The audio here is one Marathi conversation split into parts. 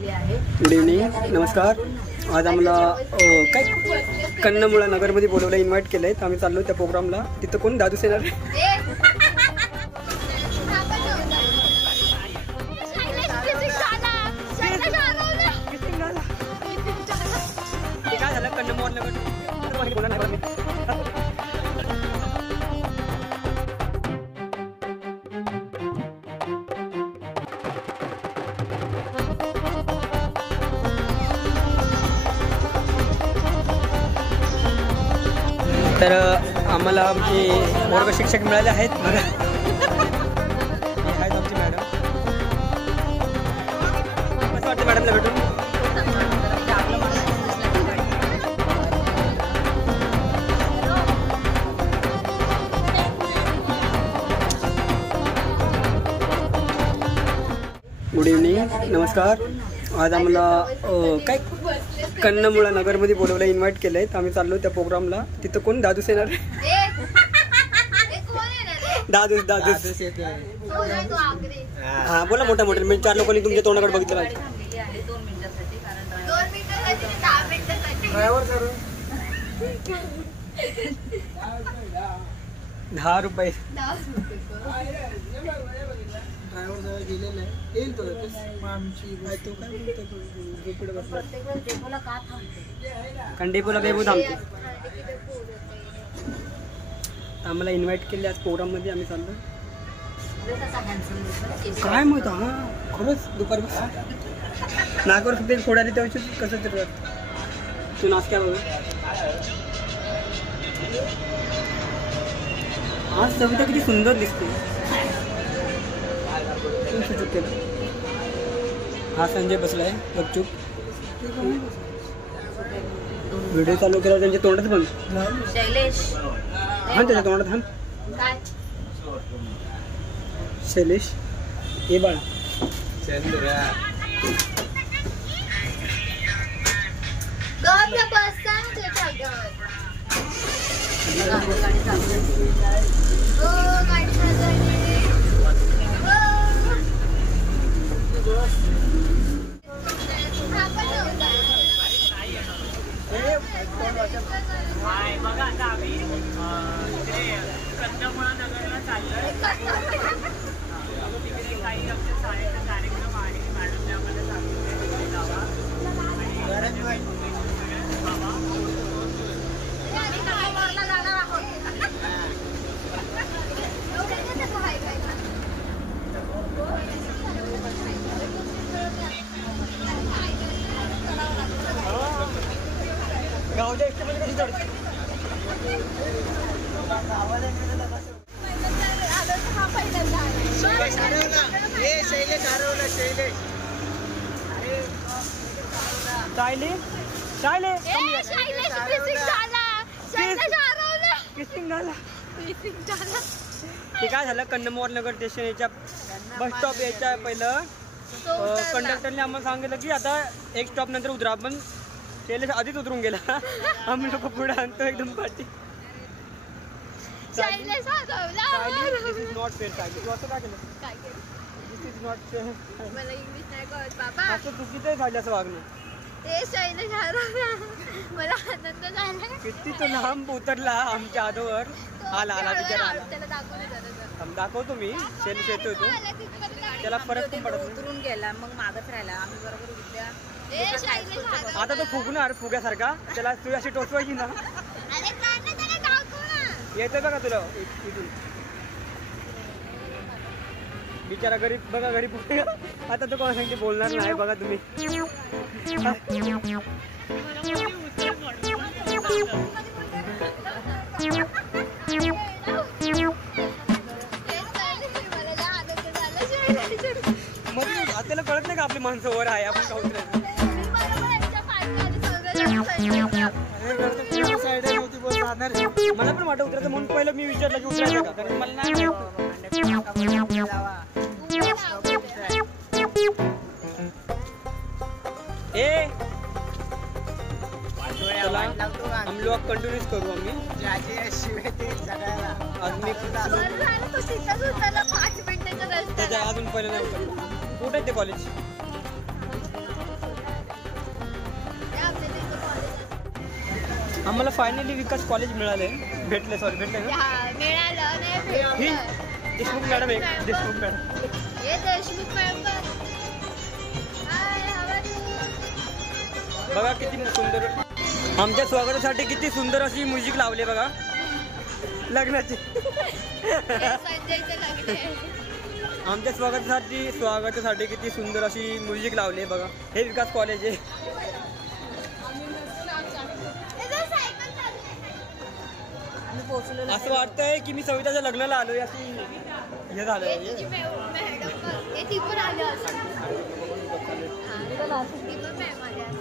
गुड इव्हनिंग, नमस्कार. आज आम्हाला काय कन्नमुळा नगरमध्ये बोलवलं, इन्व्हाइट केलंय. तर आम्ही चाललो त्या प्रोग्रामला. तिथं कोण दादूस येणार? काय झालं कन्नमुळा नगर? तर आम्हाला आमचे वर्ग शिक्षक मिळाले आहेत. बघा आहेत आमची मॅडम. कसं वाटतं मॅडमला भेटून? गुड इव्हनिंग, नमस्कार. आज आम्हाला काय कन्नमुळा नगरमध्ये बोलवलं, इन्व्हाइट केलंय. तर आम्ही चाललो त्या प्रोग्रामला. तिथं कोण दादूस येणार? दादूस येते. हा बोला मोठा मोठा. मी 4 लोकांनी तुमच्या तोंडाकडे बघितलं पाहिजे. 10 रुपये. कंडेपोला बेबू थांबते. आम्हाला इन्व्हाइट केले आज प्रोग्राम मध्ये. आम्ही चाललो काय माहित. हा खरंच दुपारी नागवर फक्त एक फोडाली तेव्हा कसं तरी वाटतं. तू नाश्त्या बघ. आज सविता किती सुंदर दिसते. हा संजय बसलाय गपचूप. व्हिडिओ चालू केला त्यांच्या तोंडात पण. हा त्याच्या तोंडात हा शैलेश. हे बाळा बघा आता आम्ही कन्नमुळा नगरला चाललोय. तिकडे काही आमच्या शाळेचा कार्यक्रम आहे. मॅडमने आम्हाला सांगितलं जावा गावच्या इष्टमध्ये कशी चढते. ते काय झालं, कन्नमुळा नगर स्टेशन याच्या बस स्टॉप यायच्या पहिलं कंडक्टरने आम्हाला सांगितलं की आता एक स्टॉप नंतर उतरा. पण शैलेश आधीच उतरून गेला. आम्ही लोक पुढे आणतो एकदम पाठी. Not fair. तू असं काय केलं? दिस इज नॉट फेअर. मला इंग्लिश नाही कळत बाबा. असं चुकीचं झालं असं वागणं. ते शैलेश मला आनंद झाला. किती तो लांब उतरला आमच्या आधोवर. आला बिचारा. त्याला दाखवलं दाखवतो मी. शैलेश येतोय तो. त्याला फरक पण पडत नाही. उतरून गेला मग मागच राहिला. आम्ही बरोबर उद्या आता तो फुगणार फुग्यासारखा. त्याला तू अशी टोचवायची ना. येतोय बघा तुला इथून. बिचारा गरीब बघा. गरीब आता तो कोणा सांगते बोलणार नाही. बघा तुम्ही. मग त्याला कळत नाही का आपली माणसं वर आहे, आपण खाऊन मला पण वाटत उतरायचं म्हणून पहिलं मी विचारलं की उतरायचं का, कारण मला नाही हम लोग कंटिन्यूस करू आम्ही त्याच्या अजून पहिलं नाही उतरलं. कुठे आहे ते कॉलेज? आम्हाला फायनली विकास कॉलेज मिळाले, भेटले ना मिळालं नाही ही भेटलं. देशमुख मॅडम आहे, देशमुख मॅडम. हे Deshmukh madam high, how are you? बघा किती सुंदर, आमच्या स्वागतासाठी किती सुंदर अशी म्युझिक लावली बघा लग्नाची. हे संजयचं लग्न आहे. आमच्या स्वागतासाठी किती सुंदर अशी म्युझिक लावली बघा. हे विकास कॉलेज आहे. आम्ही पोहोचलो असं वाटतंय की मी सविताच्या लग्नाला आलोय अशी हे झालं. हे तुझी मॅडम हे ती पण आली असं. ती पण मॅम आली असं.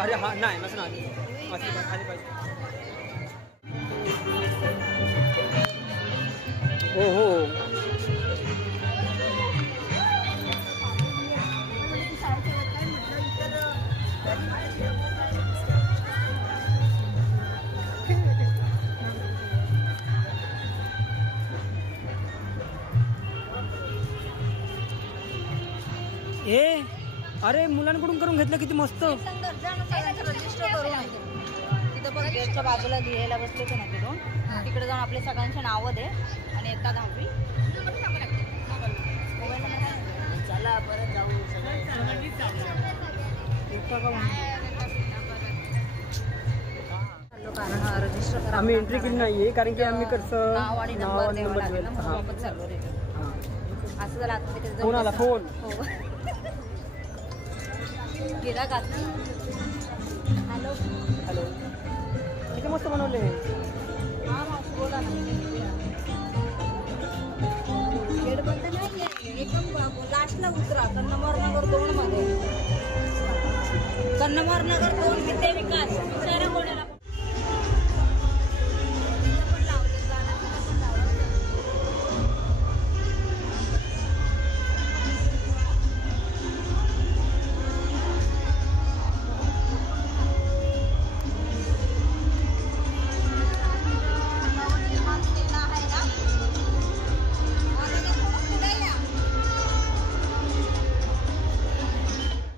अरे हा नाही नसं आली आली पाहिजे. हो हो ए अरे मुलांकडून करून घेतलं किती मस्त. रजिस्टर करून तिथं बघ गेटच्या बाजूला लिहायला बसले का नाही तिथून तिकडे जाऊन आपले सगळ्यांचे नावं दे आणि एकदा 10वी चला परत जाऊ कारण रजिस्टर करा. आम्ही एंट्री केली नाहीये कारण की आम्ही कसं नाव आणि नंबर द्यावं लागेल ना, म्हणून आपण चाललो रे. असं झालं आता तिकडे फोन आला फोन. हो गिरा का हॅलो हॅलो किती मस्त बनवले. हां बोला ना. गेट बंद नाही आहे, एकदम लास्टला उतरा कन्नमोर नगर 2 मध्ये. कन्नमोर नगर 2 विद्या विकास विचारा कोणाला.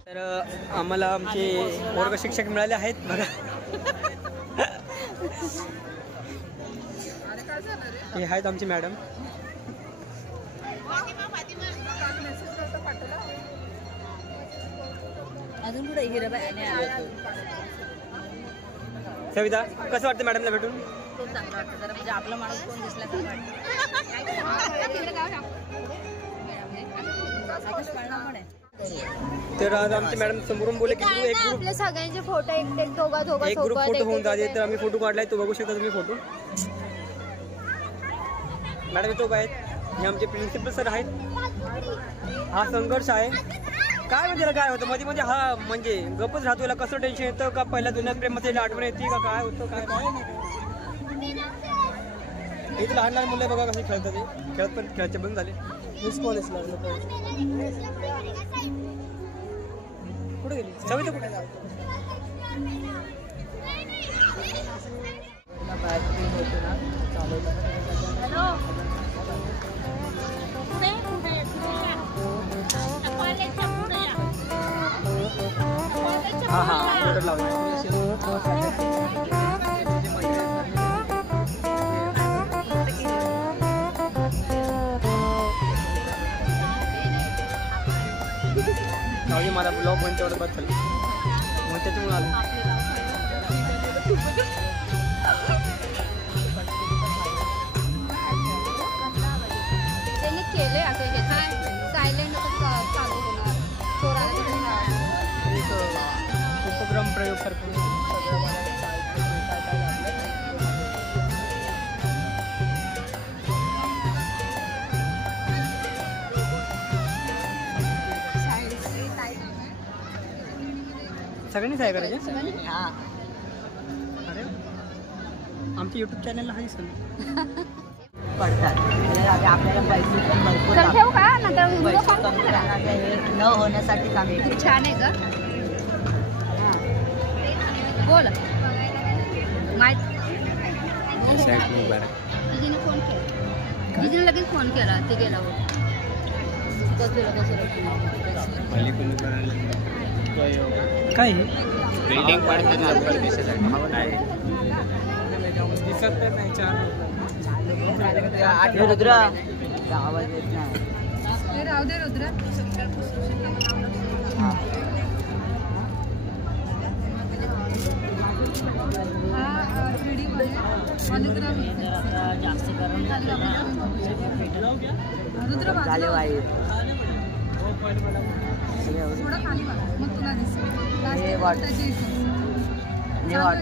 तर आम्हाला आमचे वर्ग शिक्षक मिळाले आहेत बघा. हे आहेत आमचे मॅडम. अजून कुठे हिराबाई सविता कसं वाटतं मॅडमला भेटून. खूप चांगलं वाटतं जरा म्हणजे आपला माणूस कोण दिसला तर तर आज आमचे मॅडम समोरून बोलले की एक ग्रुप आपल्या सगळ्यांचे फोटो एक दोघा एक ग्रुप फोटो होऊन जाते. तर आम्ही फोटो काढलाय तो बघू शकता तुम्ही फोटो. मॅडम तो आहेत हे आमचे प्रिन्सिपल सर आहेत. हा संघर्ष आहे काय म्हणजे काय होतं मध्ये म्हणजे हा म्हणजे गपच राहतो. याला कसं टेन्शन येतं का पहिल्या जुन्या प्रेमाची आठवण येते का काय होतं काय इथे लहान लहान मुलं बघा कसे खेळतात. ते खेळत पण खेळायचे बंद झाले. कॉलेजला कुठे गेली सविता कुठे हा हा लावली मला ब्लॉग पण तेवढं बस झालं मग त्याच्यामुळे आलं. त्यांनी केले असं सायलेंट चालू होणार एक उपक्रम प्रयोग सारखं. सगळ्यांनीच आहे करायचे. अरे आमच्या युट्यूब चॅनलला आहे सर पडतात आपल्याला पैसे पण भरपूर पैसे कमी करण्याचे हे न होण्यासाठी आम्ही छान आहे का बोल दीदीने फोन केला दीदीने लगेच फोन केला ते गेल्यावर काय बिल्डिंग पडतात लवकर दिसत रुद्र आवाज येत नाही. राहू दे रुद्र. झाले वाईट. हे वॉटर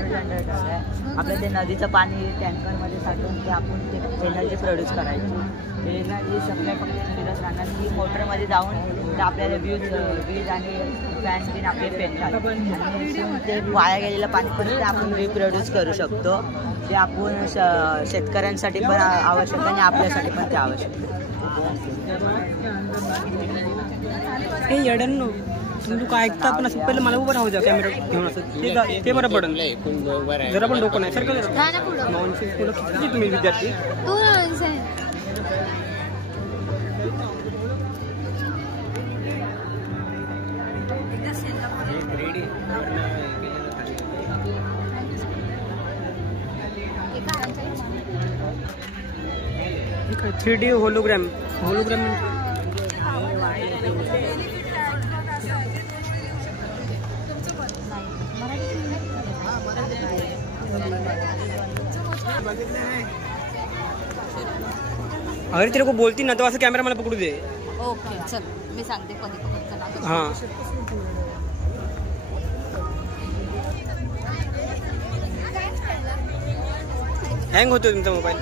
जनरेटर आहे. आपलं ते नदीचं पाणी टँकरमध्ये साठवून ते आपण ते एनर्जी प्रोड्यूस करायची. ते एनर्जी सप्लाय फक्त फिरत राहणार की मोटरमध्ये जाऊन ते आपल्याला वीज आणि फॅन बिन आपले पेटतात. आणि ते वाया गेलेलं पाणी पण ते आपण रिप्रोड्यूस करू शकतो. ते आपण शेतकऱ्यांसाठी पण आवश्यक आणि आपल्यासाठी पण ते आवश्यक. हे येड्यांनो तुम्ही तू काय ऐकता पण असं पहिलं मला उभं राहू द्या कॅमेरा घेऊन असं ते बरं पडेल. जरा पण डोकं नाही सर का नॉनसेन्स पुढं किती तुम्ही विद्यार्थी. ठीक आहे 3D होलोग्राम अरे तेरे को बोलती ना तो असं कॅमेरा मला पकडू दे. ओके चल मी सांगते कधी पकडतो. हां हँग होतो तुमचा mobile.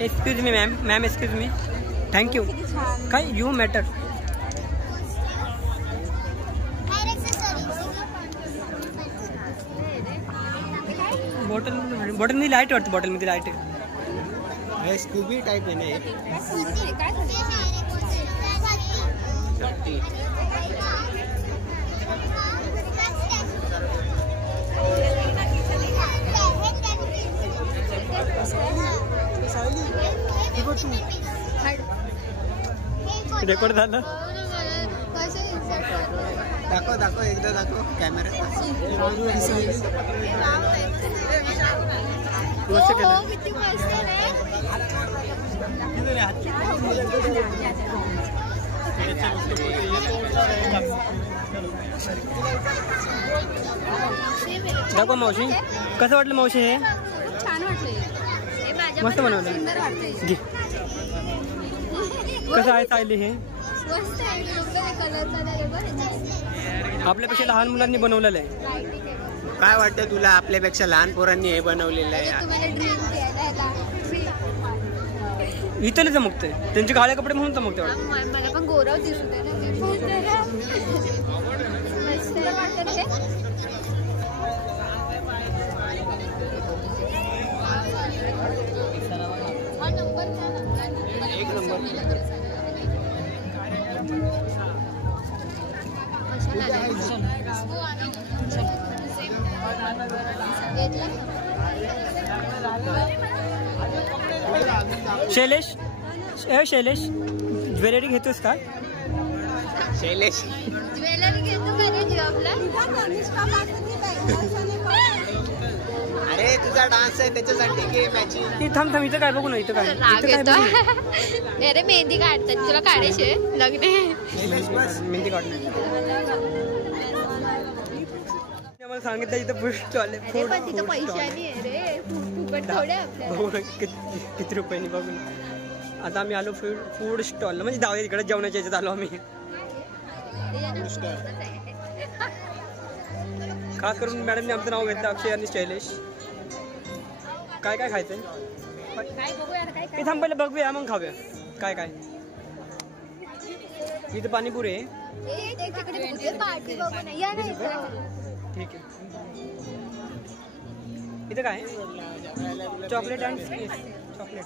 Excuse me ma'am excuse me thank you. काय यू मॅटर. बॉटल मध्ये लाईट वाटतं. बॉटल मध्ये लाईट आहे. स्कूबी टाइप आहे ना. रेकॉर्ड झालं. दाखव एकदा दाखव कॅमेरा. दाखव मावशी कसं वाटलं मावशी. हे छान वाटलं. मस्त बनवलं. घे कसं आहे सायली. हे आपल्यापेक्षा लहान मुलांनी बनवलेलं आहे. काय वाटतं तुला आपल्यापेक्षा लहान पोरांनी हे बनवलेलं आहे. इथलं चमकतंय. त्यांचे काळे कपडे म्हणून चमकते. मला पण गौरव दिसत आहे. एक नंबर. शैलेश शैलेश ज्वेलरी घेतोस का. शैलेश ज्वेलरी घेतो का रे जॉबला. अरे तुझा डान्स आहे त्याच्यासाठी घे मॅचिंग. थांब इथं काय बघू ना. इथं काय अरे मेहंदी काढतात. तुला काढायची लग्न. मेहंदी काढणार. मला सांगितलं इथं फूड स्टॉल आहे. तिथं पैशानी आहे रे. फुकट थोडे आपल्या. किती रुपयांनी बघून. आता आम्ही आलो फूड स्टॉल म्हणजे जाऊया इकडे जेवणाच्या याच्यात आलो आम्ही. खास करून मॅडमने आमचं नाव घेतलं अक्षय आणि शैलेश. काय काय खायचंय हे थांब पहिलं बघूया मग खाऊया. काय काय इथं पाणीपुरी आहे. ठीक आहे. इथं काय चॉकलेट अँड चॉकलेट.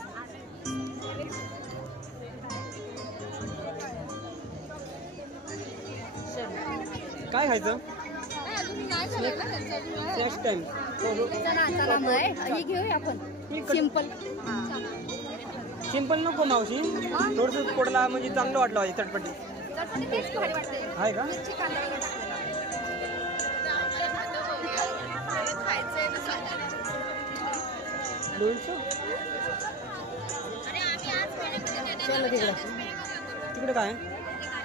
काय खायचं नेक्स्ट टाइम. घेऊया आपण सिंपल. सिंपल नको मावशी, थोडंसं पोटाला म्हणजे चांगलं वाटलं पाहिजे चटपटी. चटपटी तेच भारी वाटते. आहे का? मिरची कांदा वगैरे टाकलेला. खायचंय ना सगळ्यांना. 200. चला तिकडे काय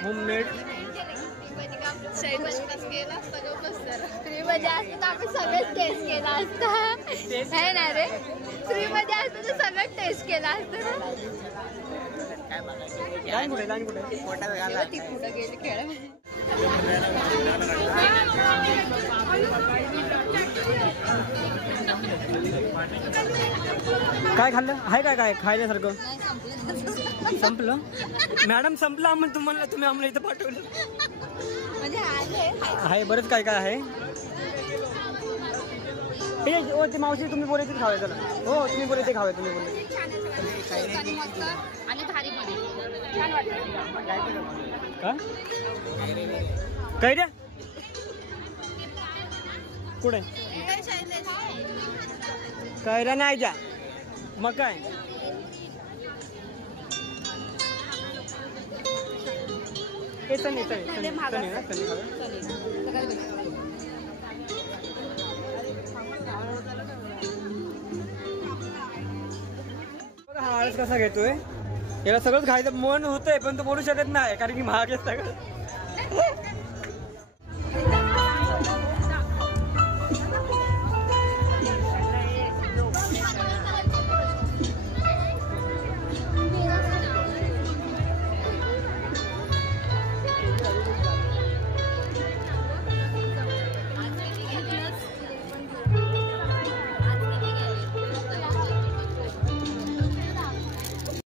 होममेड फ्रीमध्ये असतं तर आम्ही सगळंच टेस्ट केला असता. आहे ना रे, फ्रीमध्ये असतं तर सगळं टेस्ट केला असतं. लाईन कुठे लाईन कुठे ती कुठं गेली खेळ. काय खाल्लं आहे काय काय खायल्यासारखं? संपलं मॅडम, संपलं आम्हाला. तुम्ही आम्हाला इथं पाठवलं म्हणजे आहे बरंच काय काय आहे. हो ते मावशी तुम्ही बोलले ते खावे. चला हो तुम्ही बोलले ते खावे. तुम्ही बोलले आणि भारी भारी छान वाटतं. का काय द्या कुठे कैऱ्या नाही जा मग काय. चणे हा आळस कसा घेतोय. याला सगळंच खायचं मन होतंय पण तो बोलू शकत नाही कारण की महाग आहे सगळं.